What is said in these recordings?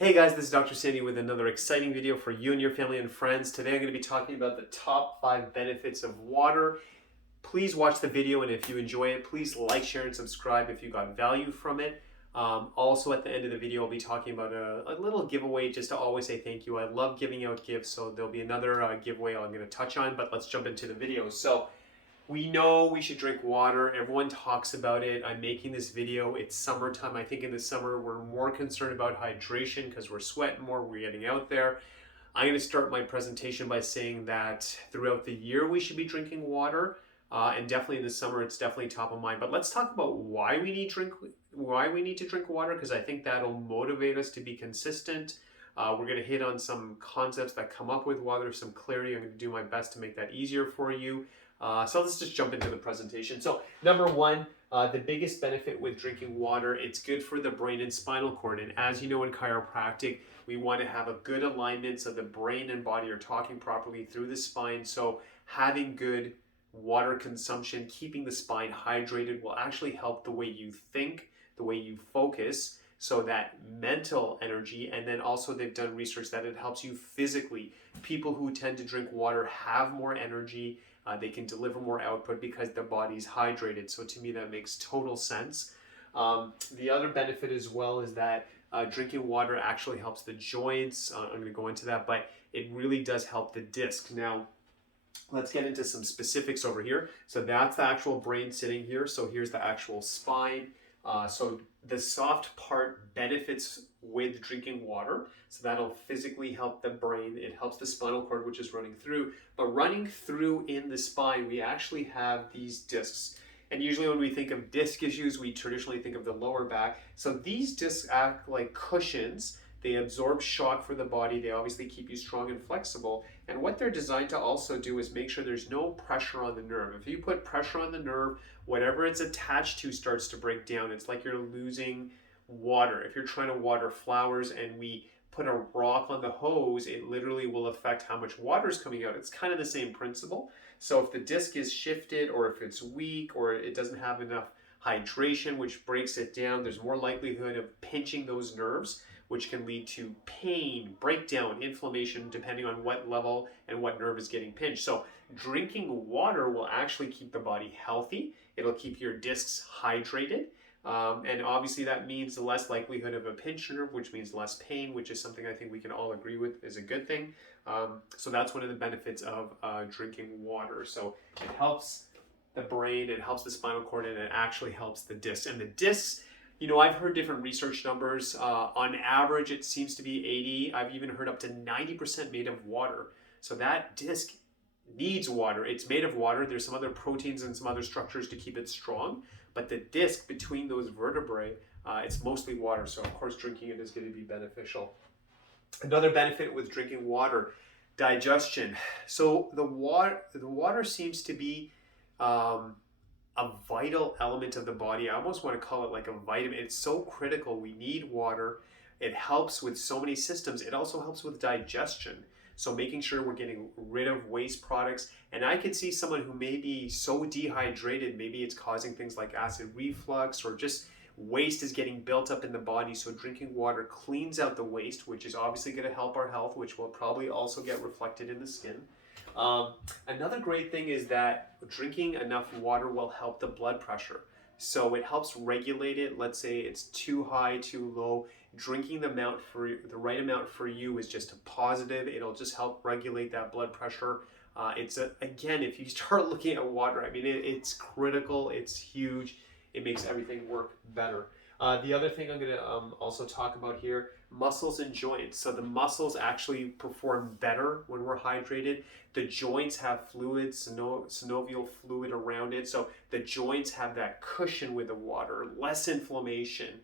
Hey guys, this is Dr. Sandy with another exciting video for you and your family and friends. Today I'm going to be talking about the top 5 benefits of water. Please watch the video, and if you enjoy it, please like, share, and subscribe if you got value from it. Also at the end of the video, I'll be talking about a little giveaway just to always say thank you. I love giving out gifts, so there'll be another giveaway I'm going to touch on, but let's jump into the video. So we know we should drink water. Everyone talks about it. I'm making this video. It's summertime. I think in the summer we're more concerned about hydration because we're sweating more, we're getting out there. I'm going to start my presentation by saying that throughout the year we should be drinking water, and definitely in the summer it's definitely top of mind. But let's talk about why we need to drink water, because I think that'll motivate us to be consistent. We're going to hit on some concepts that come up with water, some clarity. I'm going to do my best to make that easier for you. So let's just jump into the presentation. So number one, the biggest benefit with drinking water, it's good for the brain and spinal cord. And as you know, in chiropractic, we want to have a good alignment so the brain and body are talking properly through the spine. So having good water consumption, keeping the spine hydrated will actually help the way you think, the way you focus, so that mental energy. And then also they've done research that it helps you physically. People who tend to drink water have more energy. They can deliver more output because the body's hydrated. So to me, that makes total sense. The other benefit as well is that drinking water actually helps the joints. I'm going to go into that, but it really does help the disc. Now, let's get into some specifics over here. So that's the actual brain sitting here. So here's the actual spine. So the soft part benefits with drinking water. So that'll physically help the brain. It helps the spinal cord, which is running through. But running through in the spine, we actually have these discs. And usually when we think of disc issues, we traditionally think of the lower back. So these discs act like cushions. They absorb shock for the body. They obviously keep you strong and flexible. And what they're designed to also do is make sure there's no pressure on the nerve. If you put pressure on the nerve, whatever it's attached to starts to break down. It's like you're losing water. If you're trying to water flowers and we put a rock on the hose, it literally will affect how much water is coming out. It's kind of the same principle. So if the disc is shifted, or if it's weak, or it doesn't have enough hydration, which breaks it down, there's more likelihood of pinching those nerves, which can lead to pain, breakdown, inflammation, depending on what level and what nerve is getting pinched. So drinking water will actually keep the body healthy. It'll keep your discs hydrated. And obviously that means less likelihood of a pinched nerve, which means less pain, which is something I think we can all agree with is a good thing. So that's one of the benefits of drinking water. So it helps the brain, it helps the spinal cord, and it actually helps the discs. And the discs, I've heard different research numbers. On average, it seems to be 80. I've even heard up to 90% made of water. So that disc needs water. It's made of water. There's some other proteins and some other structures to keep it strong. But the disc between those vertebrae, it's mostly water. So of course, drinking it is going to be beneficial. Another benefit with drinking water, digestion. So the water seems to be a vital element of the body. I almost want to call it like a vitamin. It's so critical. We need water. It helps with so many systems. It also helps with digestion. So making sure we're getting rid of waste products. And I could see someone who may be so dehydrated, maybe it's causing things like acid reflux, or just waste is getting built up in the body. So drinking water cleans out the waste, which is obviously going to help our health, which will probably also get reflected in the skin. Another great thing is that drinking enough water will help the blood pressure. So it helps regulate it. Let's say it's too high, too low. Drinking the right amount for you is just a positive. It'll just help regulate that blood pressure. Again, if you start looking at water, I mean, it's critical. It's huge. It makes everything work better. The other thing I'm going to also talk about here, muscles and joints. So the muscles actually perform better when we're hydrated. The joints have fluid, synovial fluid around it. So the joints have that cushion with the water, less inflammation.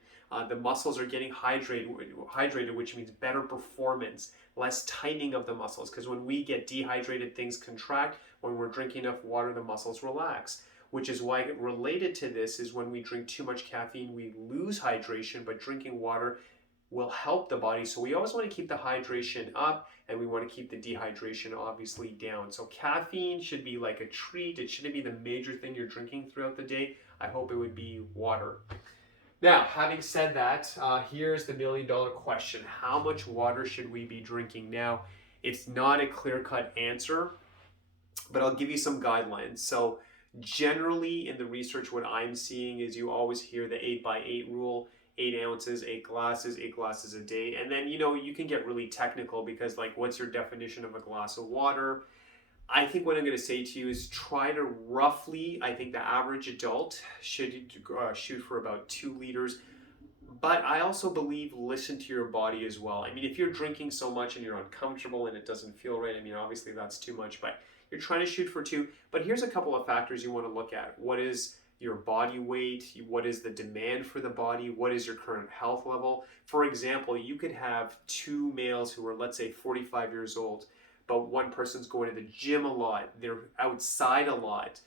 The muscles are getting hydrated, which means better performance, less tightening of the muscles. Because when we get dehydrated, things contract. When we're drinking enough water, the muscles relax. Which is why related to this is when we drink too much caffeine, we lose hydration, but drinking water will help the body. So we always want to keep the hydration up, and we want to keep the dehydration obviously down. So caffeine should be like a treat. It shouldn't be the major thing you're drinking throughout the day. I hope it would be water. Now, having said that, here's the million-dollar question. How much water should we be drinking? Now, it's not a clear-cut answer, but I'll give you some guidelines. So generally in the research, what I'm seeing is you always hear the 8x8 rule, 8 ounces, 8 glasses, 8 glasses a day. And then, you can get really technical because like, what's your definition of a glass of water? I think what I'm going to say to you is try to roughly, I think the average adult should shoot for about 2 liters. But I also believe listen to your body as well. I mean, if you're drinking so much and you're uncomfortable and it doesn't feel right, I mean, obviously that's too much, but you're trying to shoot for 2. But here's a couple of factors you want to look at. What is your body weight? What is the demand for the body? What is your current health level? For example, you could have 2 males who are, let's say, 45 years old, but one person's going to the gym a lot, they're outside a lot,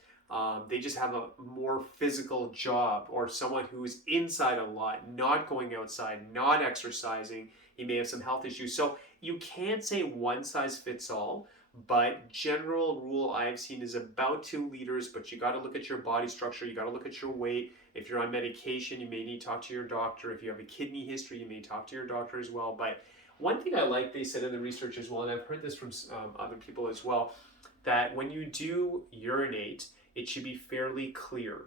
they just have a more physical job, or someone who's inside a lot, not going outside, not exercising, he may have some health issues. So you can't say one size fits all, but general rule I've seen is about 2 liters, but you got to look at your body structure, you got to look at your weight. If you're on medication, you may need to talk to your doctor. If you have a kidney history, you may talk to your doctor as well. But one thing I like, they said in the research as well, and I've heard this from other people as well, that when you do urinate, it should be fairly clear.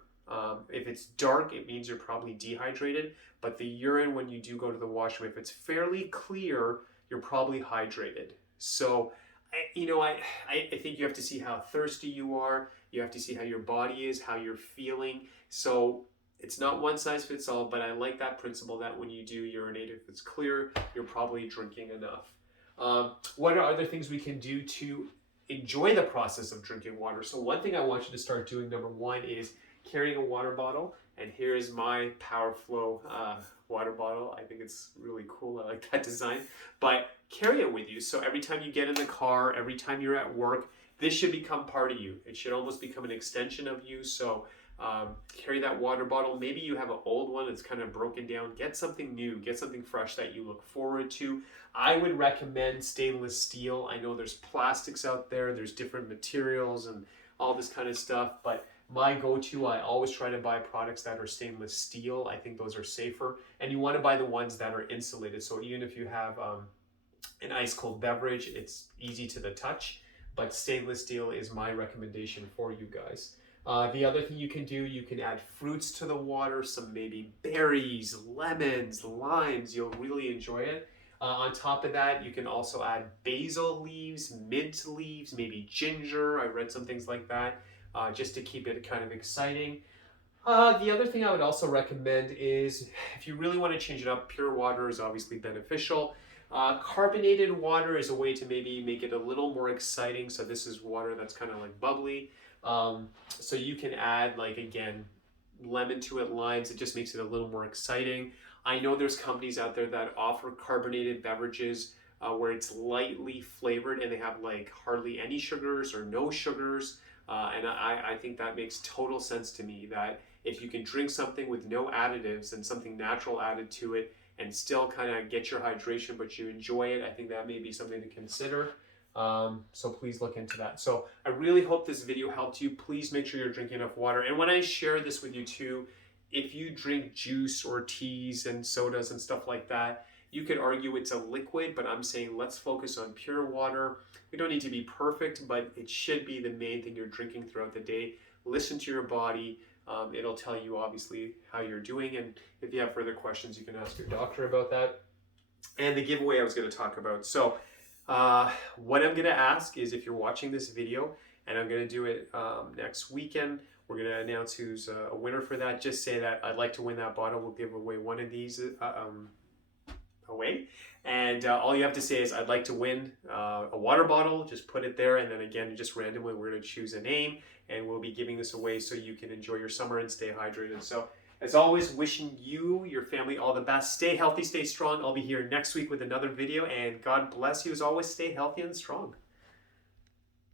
If it's dark, it means you're probably dehydrated, but the urine, when you do go to the washroom, if it's fairly clear, you're probably hydrated. So, I think you have to see how thirsty you are, you have to see how your body is, how you're feeling. So it's not one size fits all, but I like that principle that when you do urinate, if it's clear, you're probably drinking enough. What are other things we can do to enjoy the process of drinking water? So one thing I want you to start doing, number 1, is carrying a water bottle. And here is my Power Flow water bottle. I think it's really cool. I like that design. But carry it with you. So every time you get in the car, every time you're at work, this should become part of you. It should almost become an extension of you. So carry that water bottle. Maybe you have an old one that's kind of broken down. Get something new, get something fresh that you look forward to. I would recommend stainless steel. I know there's plastics out there, there's different materials and all this kind of stuff, but my go-to, I always try to buy products that are stainless steel. I think those are safer, and you want to buy the ones that are insulated. So even if you have an ice cold beverage, it's easy to the touch, but stainless steel is my recommendation for you guys. The other thing you can do, you can add fruits to the water, some maybe berries, lemons, limes. You'll really enjoy it. On top of that, you can also add basil leaves, mint leaves, maybe ginger. I read some things like that, just to keep it kind of exciting. The other thing I would also recommend is, if you really want to change it up, pure water is obviously beneficial. Carbonated water is a way to maybe make it a little more exciting. So this is water that's kind of like bubbly. So you can add, like, again, lemon to it, limes. It just makes it a little more exciting. I know there's companies out there that offer carbonated beverages where it's lightly flavored and they have like hardly any sugars or no sugars. And I think that makes total sense to me, that if you can drink something with no additives and something natural added to it and still kind of get your hydration, but you enjoy it, I think that may be something to consider. So please look into that. So I really hope this video helped you. Please make sure you're drinking enough water. And when I share this with you too, if you drink juice or teas and sodas and stuff like that, you could argue it's a liquid, but I'm saying let's focus on pure water. We don't need to be perfect, but it should be the main thing you're drinking throughout the day. Listen to your body. It'll tell you obviously how you're doing. And if you have further questions, you can ask your doctor about that. And the giveaway I was going to talk about. So what I'm going to ask is, if you're watching this video, and I'm going to do it next weekend, we're going to announce who's a winner for that. Just say that I'd like to win that bottle. We'll give away one of these away. And all you have to say is, I'd like to win a water bottle. Just put it there. And then again, just randomly, we're going to choose a name. And we'll be giving this away so you can enjoy your summer and stay hydrated. So as always, wishing you, your family, all the best. Stay healthy, stay strong. I'll be here next week with another video. And God bless you. As always, stay healthy and strong.